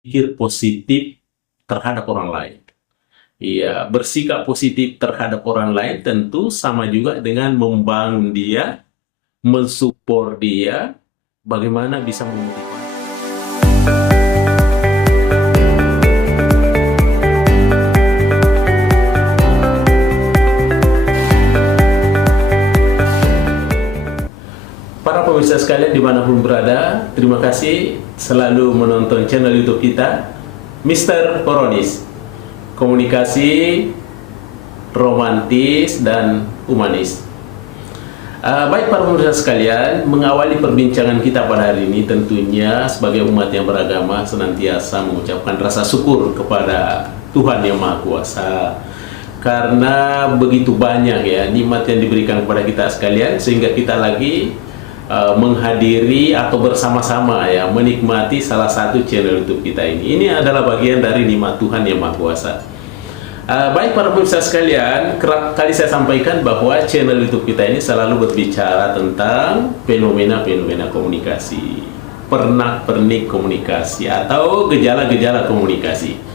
Pikir positif terhadap orang lain. Iya, bersikap positif terhadap orang lain tentu sama juga dengan membangun dia, mensupport dia, bagaimana bisa memotivasi. Para pemirsa sekalian dimanapun berada, terima kasih selalu menonton channel YouTube kita, Mr. Poronis. Komunikasi romantis dan humanis. Baik para pemirsa sekalian, mengawali perbincangan kita pada hari ini tentunya sebagai umat yang beragama senantiasa mengucapkan rasa syukur kepada Tuhan Yang Maha Kuasa. Karena begitu banyak ya nikmat yang diberikan kepada kita sekalian, sehingga kita lagi menghadiri atau bersama-sama ya menikmati salah satu channel YouTube kita ini. Ini adalah bagian dari nikmat Tuhan Yang Maha Kuasa. Baik para pemirsa sekalian, kerap kali saya sampaikan bahwa channel YouTube kita ini selalu berbicara tentang fenomena-fenomena komunikasi, pernak-pernik komunikasi atau gejala-gejala komunikasi.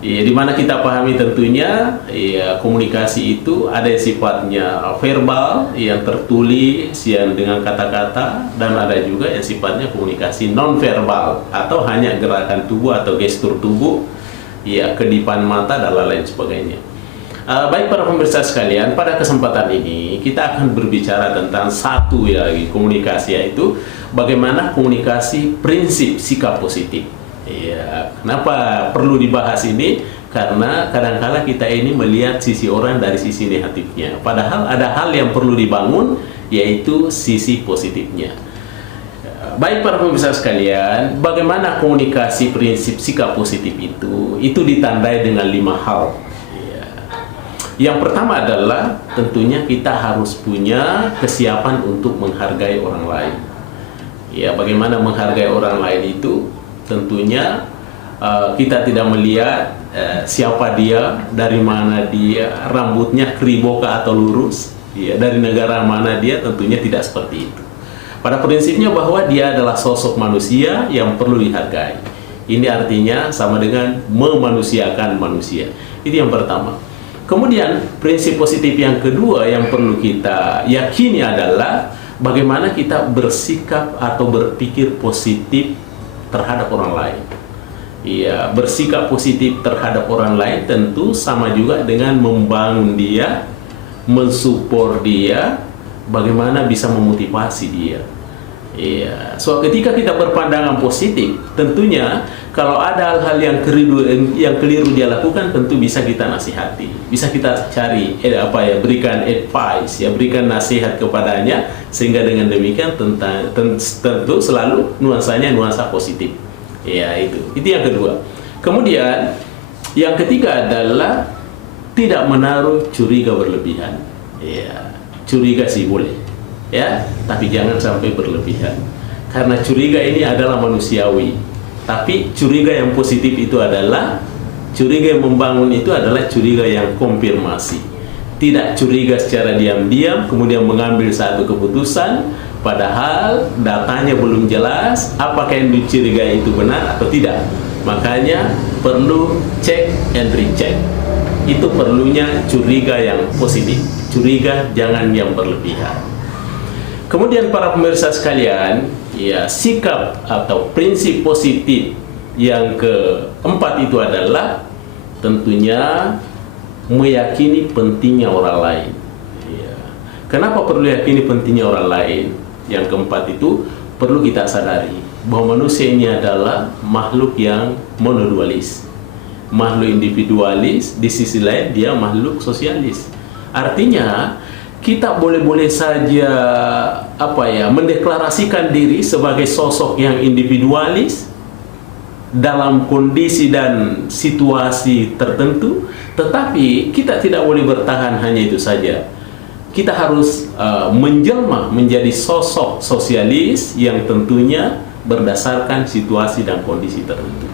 Ya, dimana kita pahami tentunya ya, komunikasi itu ada yang sifatnya verbal, yang tertulis, yang dengan kata-kata, dan ada juga yang sifatnya komunikasi non-verbal atau hanya gerakan tubuh atau gestur tubuh, ya, kedipan mata dan lain sebagainya. Baik para pemirsa sekalian, pada kesempatan ini kita akan berbicara tentang satu ya, lagi komunikasi, yaitu bagaimana komunikasi prinsip sikap positif. Ya, kenapa perlu dibahas ini? Karena kadang-kala kita ini melihat sisi orang dari sisi negatifnya. Padahal ada hal yang perlu dibangun, yaitu sisi positifnya. Baik para pemirsa sekalian, bagaimana komunikasi prinsip sikap positif itu? Itu ditandai dengan 5 hal. Ya. Yang pertama adalah tentunya kita harus punya kesiapan untuk menghargai orang lain. Ya, bagaimana menghargai orang lain itu? Tentunya kita tidak melihat siapa dia, dari mana dia, rambutnya kriboka atau lurus, ya, dari negara mana dia, tentunya tidak seperti itu. Pada prinsipnya bahwa dia adalah sosok manusia yang perlu dihargai. Ini artinya sama dengan memanusiakan manusia. Itu yang pertama. Kemudian prinsip positif yang kedua yang perlu kita yakini adalah bagaimana kita bersikap atau berpikir positif terhadap orang lain. Iya, bersikap positif terhadap orang lain tentu sama juga dengan membangun dia, mensupport dia, bagaimana bisa memotivasi dia. Iya, so ketika kita berpandangan positif, tentunya kalau ada hal-hal yang keliru dia lakukan, tentu bisa kita nasihati, bisa kita cari berikan advice, ya, berikan nasihat kepadanya, sehingga dengan demikian tentu selalu nuansanya nuansa positif. Ya, itu yang kedua. Kemudian yang ketiga adalah tidak menaruh curiga berlebihan. Ya, curiga sih boleh, ya, tapi jangan sampai berlebihan, karena curiga ini adalah manusiawi. Tapi curiga yang positif itu adalah curiga yang membangun, itu adalah curiga yang konfirmasi. Tidak curiga secara diam-diam kemudian mengambil satu keputusan padahal datanya belum jelas apakah yang dicurigai itu benar atau tidak. Makanya perlu check and recheck. Itu perlunya curiga yang positif. Curiga jangan yang berlebihan. Kemudian para pemirsa sekalian, ya, sikap atau prinsip positif yang keempat itu adalah tentunya meyakini pentingnya orang lain. Ya. Kenapa perlu yakini pentingnya orang lain? Yang keempat itu perlu kita sadari bahwa manusia ini adalah makhluk yang monodualis, makhluk individualis, di sisi lain dia makhluk sosialis. Artinya kita boleh-boleh saja mendeklarasikan diri sebagai sosok yang individualis dalam kondisi dan situasi tertentu, tetapi kita tidak boleh bertahan hanya itu saja. Kita harus menjelma menjadi sosok sosialis yang tentunya berdasarkan situasi dan kondisi tertentu.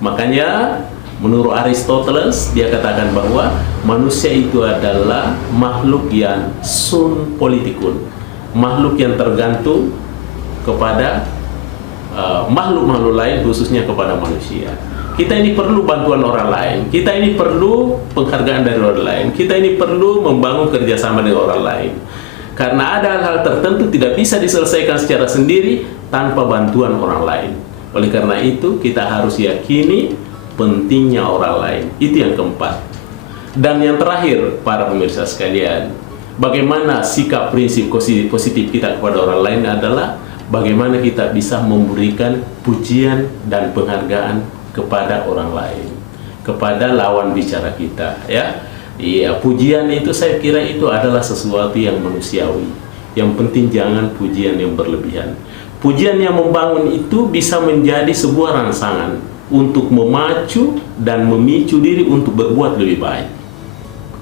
Makanya menurut Aristoteles, dia katakan bahwa manusia itu adalah makhluk yang sun politikun, makhluk yang tergantung kepada makhluk-makhluk lain, khususnya kepada manusia. Kita ini perlu bantuan orang lain, kita ini perlu penghargaan dari orang lain, kita ini perlu membangun kerjasama dengan orang lain. Karena ada hal-hal tertentu tidak bisa diselesaikan secara sendiri tanpa bantuan orang lain. Oleh karena itu, kita harus yakini pentingnya orang lain. Itu yang keempat. Dan yang terakhir, para pemirsa sekalian, bagaimana sikap prinsip positif kita kepada orang lain adalah bagaimana kita bisa memberikan pujian dan penghargaan kepada orang lain, kepada lawan bicara kita, ya. Iya, pujian itu saya kira itu adalah sesuatu yang manusiawi. Yang penting jangan pujian yang berlebihan. Pujian yang membangun itu bisa menjadi sebuah rangsangan untuk memacu dan memicu diri untuk berbuat lebih baik.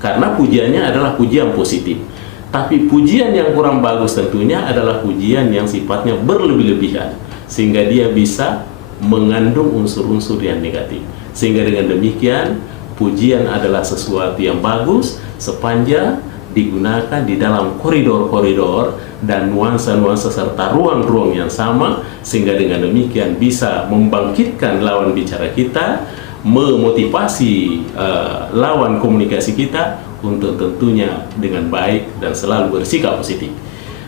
Karena pujiannya adalah pujian positif. Tapi pujian yang kurang bagus tentunya adalah pujian yang sifatnya berlebih-lebihan, sehingga dia bisa mengandung unsur-unsur yang negatif. Sehingga dengan demikian, pujian adalah sesuatu yang bagus sepanjang digunakan di dalam koridor-koridor dan nuansa-nuansa serta ruang-ruang yang sama, sehingga dengan demikian bisa membangkitkan lawan bicara kita, memotivasi lawan komunikasi kita untuk tentunya dengan baik dan selalu bersikap positif.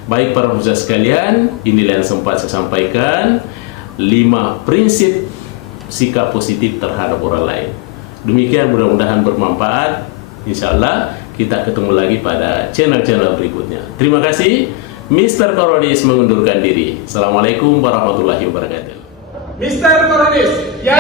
Baik para pemirsa sekalian, inilah yang sempat saya sampaikan, 5 prinsip sikap positif terhadap orang lain. Demikian, mudah-mudahan bermanfaat. Insya Allah kita ketemu lagi pada channel-channel berikutnya. Terima kasih. Mr. Koronis mengundurkan diri. Assalamualaikum warahmatullahi wabarakatuh. Mr. Koronis, ya.